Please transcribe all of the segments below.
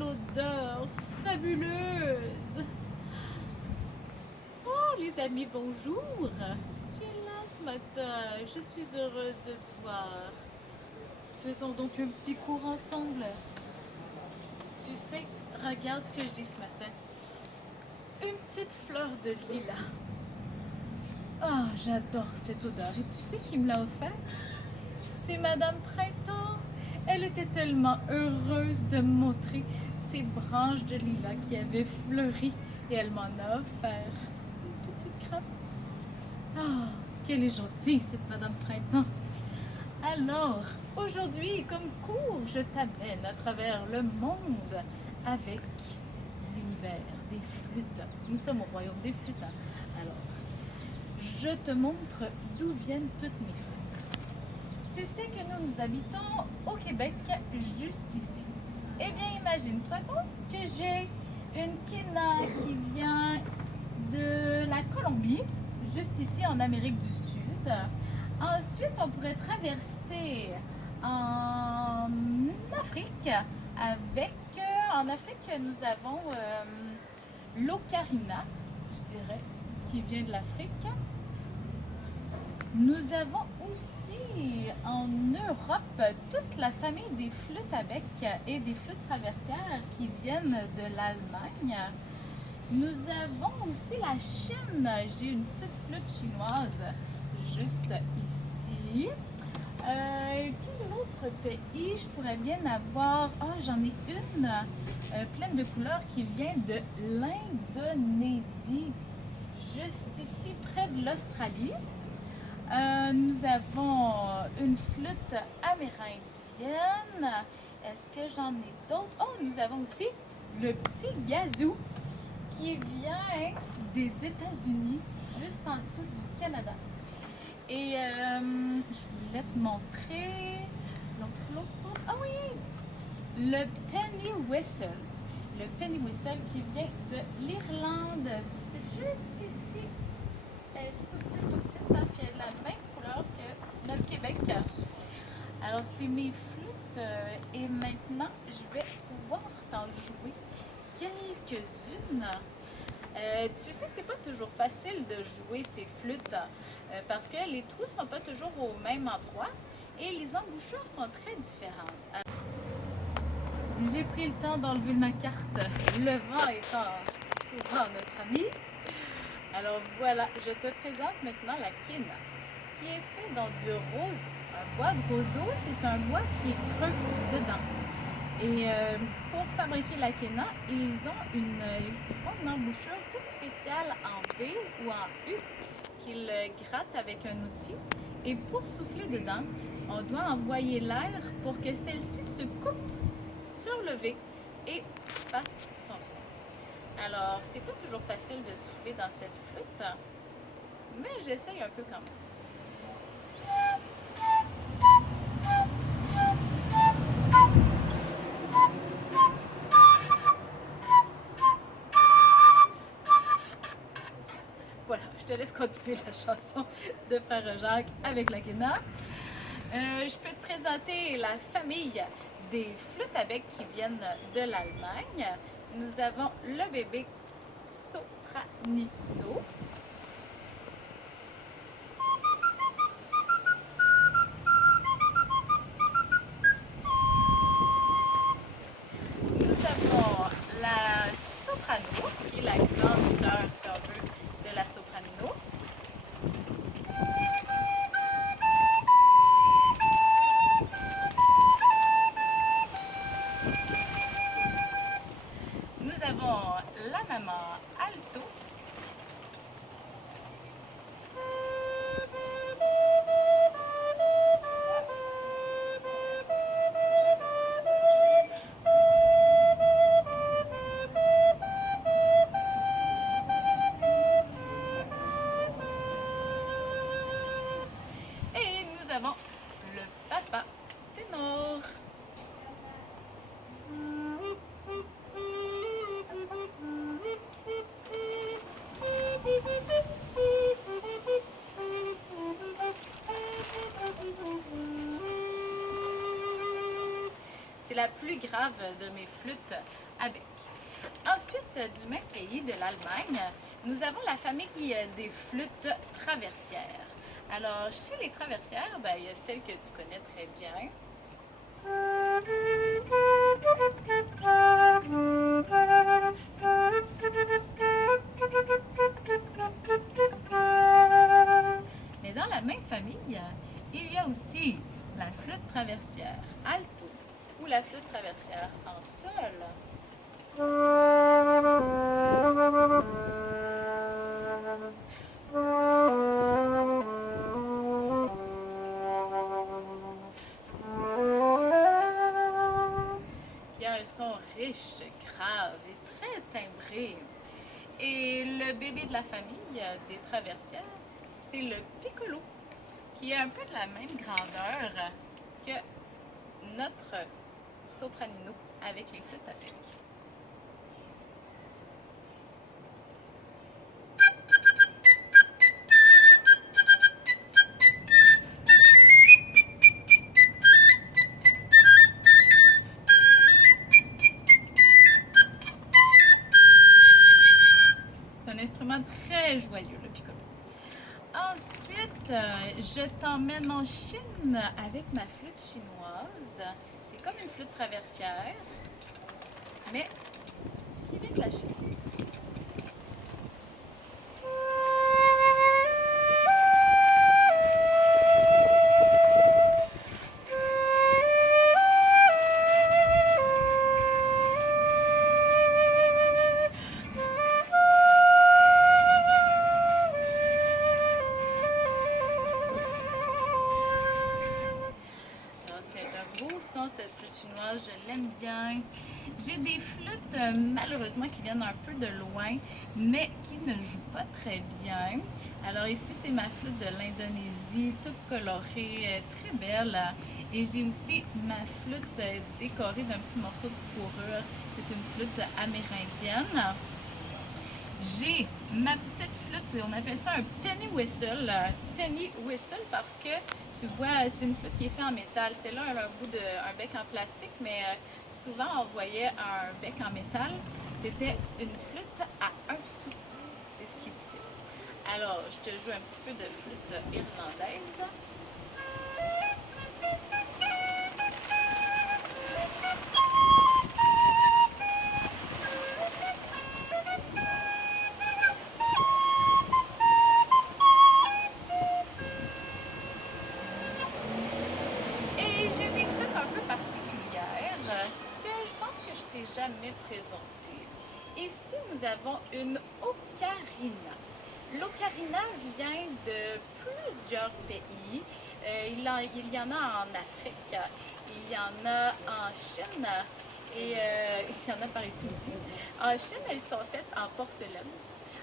quelle odeur fabuleuse! Oh, les amis, bonjour! Tu es là ce matin, je suis heureuse de te voir. Faisons donc un petit cours ensemble. Tu sais, regarde ce que j'ai ce matin. Une petite fleur de lilas. Ah, j'adore cette odeur. Et tu sais qui me l'a offert? C'est Madame Printemps. Elle était tellement heureuse de me montrer ces branches de lilas qui avaient fleuri et elle m'en a offert une petite grappe. Ah, qu'elle est gentille cette Madame Printemps. Alors, aujourd'hui, comme cours, je t'amène à travers le monde avec l'univers des flûtes. Nous sommes au royaume des flûtes. Alors, je te montre d'où viennent toutes mes flûtes. Tu sais que nous habitons au Québec, juste ici. Eh bien, imagine-toi donc que j'ai une quena qui vient de la Colombie, juste ici en Amérique du Sud. Ensuite, on pourrait traverser en Afrique avec... en Afrique, nous avons l'ocarina, je dirais, qui vient de l'Afrique. Nous avons aussi en Europe toute la famille des flûtes à bec et des flûtes traversières qui viennent de l'Allemagne. Nous avons aussi la Chine. J'ai une petite flûte chinoise juste ici. Quel autre pays je pourrais bien avoir? Ah, j'en ai une pleine de couleurs qui vient de l'Indonésie, juste ici près de l'Australie. Nous avons une flûte amérindienne. Est-ce que j'en ai d'autres? Oh, nous avons aussi le petit gazou qui vient des États-Unis, juste en dessous du Canada. Et je voulais te montrer l'autre. Ah oui! Le penny whistle. Le penny whistle qui vient de l'Irlande, juste ici. Elle est tout petite, parce qu'elle a la même couleur que notre Québec. Alors, c'est mes flûtes et maintenant, je vais pouvoir t'en jouer quelques-unes. Tu sais, c'est pas toujours facile de jouer ces flûtes parce que les trous sont pas toujours au même endroit et les embouchures sont très différentes. J'ai pris le temps d'enlever ma carte, le vent étant souvent notre ami. Alors voilà, je te présente maintenant la quena, qui est fait dans du rose, un bois de roseau. C'est un bois qui est creux dedans. Et pour fabriquer la quena, ils font une embouchure toute spéciale en V ou en U qu'ils grattent avec un outil. Et pour souffler dedans, on doit envoyer l'air pour que celle-ci se coupe sur le V et fasse son son. Alors, c'est pas toujours facile de souffler dans cette flûte, mais j'essaye un peu quand même. Voilà, je te laisse continuer la chanson de Frère Jacques avec la quena. Je peux te présenter la famille des flûtes à bec qui viennent de l'Allemagne. Nous avons le bébé sopranino. Nous avons la soprano, qui est la grande sœur, si on veut, de la sopranino. Nous avons la maman alto. Et nous avons le papa ténor. C'est la plus grave de mes flûtes à bec. Ensuite, du même pays, de l'Allemagne, nous avons la famille des flûtes traversières. Alors, chez les traversières, ben, il y a celle que tu connais très bien. Mais dans la même famille, il y a aussi la flûte traversière alto ou la flûte traversière en sol. Qui a un son riche, grave et très timbré. Et le bébé de la famille des traversières, c'est le piccolo, qui est un peu de la même grandeur que notre sopranino avec les flûtes à bec. C'est un instrument très joyeux, le piccolo. Ensuite, je t'emmène en Chine avec ma flûte chinoise. C'est comme une flûte traversière, mais qui vient de la Chine. Cette flûte chinoise, je l'aime bien. J'ai des flûtes malheureusement qui viennent un peu de loin, mais qui ne jouent pas très bien. Alors ici, c'est ma flûte de l'Indonésie, toute colorée, très belle. Et j'ai aussi ma flûte décorée d'un petit morceau de fourrure. C'est une flûte amérindienne. J'ai ma petite flûte, on appelle ça un penny whistle. Penny whistle parce que tu vois, c'est une flûte qui est faite en métal. Celle-là, elle a un bec en plastique, mais souvent on voyait un bec en métal. C'était une flûte à 1 sou. C'est ce qu'il disait. Alors, je te joue un petit peu de flûte irlandaise. Jamais présenté. Ici, nous avons une ocarina. L'ocarina vient de plusieurs pays. Il y en a en Afrique, il y en a en Chine et il y en a par ici aussi. En Chine, elles sont faites en porcelaine.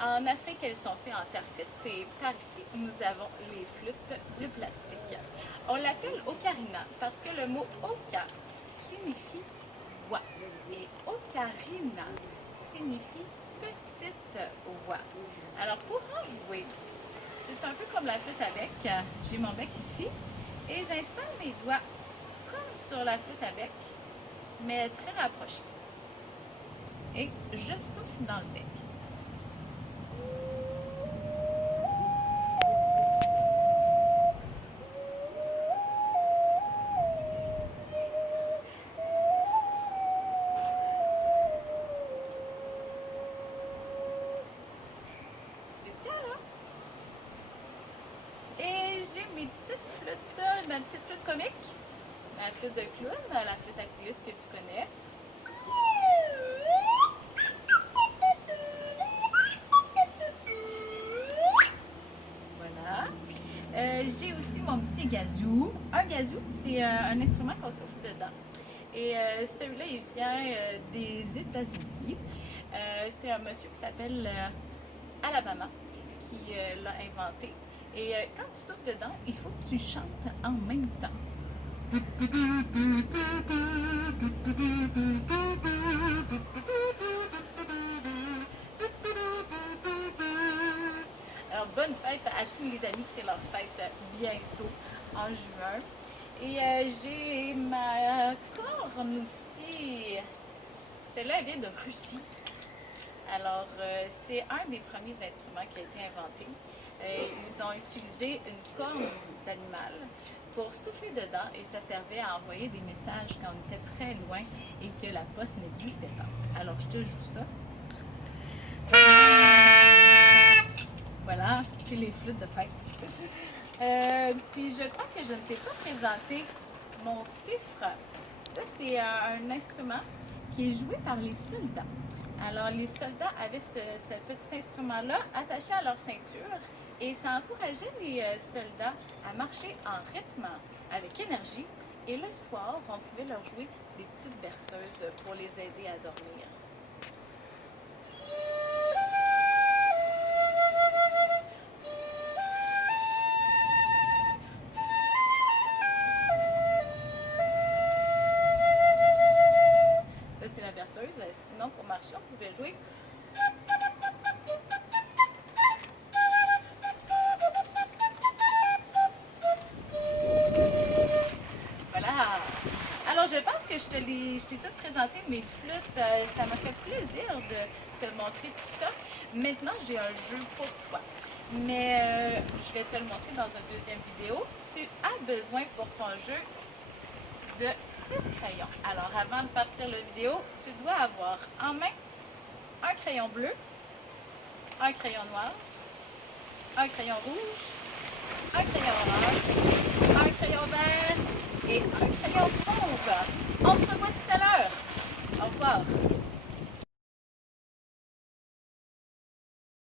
En Afrique, elles sont faites en terre faite et par ici, nous avons les flûtes de plastique. On l'appelle ocarina parce que le mot oka signifie oie et ocarina signifie petite oie. Alors pour en jouer, c'est un peu comme la flûte à bec. J'ai mon bec ici et j'installe mes doigts comme sur la flûte à bec, mais très rapprochés. Et je souffle dans le bec. Et j'ai mes petites flûtes, ma petite flûte comique, ma flûte de clown, la flûte à coulisses que tu connais. Voilà. J'ai aussi mon petit gazou. Un gazou, c'est un instrument qu'on souffle dedans. Et celui-là, il vient des États-Unis. C'est un monsieur qui s'appelle Alabama qui l'a inventé. Et quand tu souffles dedans, il faut que tu chantes en même temps. Alors, bonne fête à tous les amis que c'est leur fête bientôt en juin. Et j'ai ma corne aussi. Celle-là, elle vient de Russie. Alors, c'est un des premiers instruments qui a été inventé. Ils ont utilisé une corne d'animal pour souffler dedans et ça servait à envoyer des messages quand on était très loin et que la poste n'existait pas. Alors, je te joue ça. Voilà, c'est les flûtes de fête. Puis je crois que je ne t'ai pas présenté mon fifre. Ça, c'est un instrument qui est joué par les soldats. Alors, les soldats avaient ce petit instrument-là attaché à leur ceinture et ça encourageait les soldats à marcher en rythme avec énergie. Et le soir, on pouvait leur jouer des petites berceuses pour les aider à dormir. Ça, c'est la berceuse. Sinon, pour marcher, on pouvait jouer. Voilà. Alors, je pense que je t'ai tout présenté mes flûtes. Ça m'a fait plaisir de te montrer tout ça. Maintenant, j'ai un jeu pour toi. Mais je vais te le montrer dans une deuxième vidéo. Tu as besoin pour ton jeu de 6 crayons. Alors, avant de partir la vidéo, tu dois avoir en main un crayon bleu, un crayon noir, un crayon rouge, un crayon orange, un crayon vert et un crayon mauve. On se revoit tout à l'heure. Au revoir.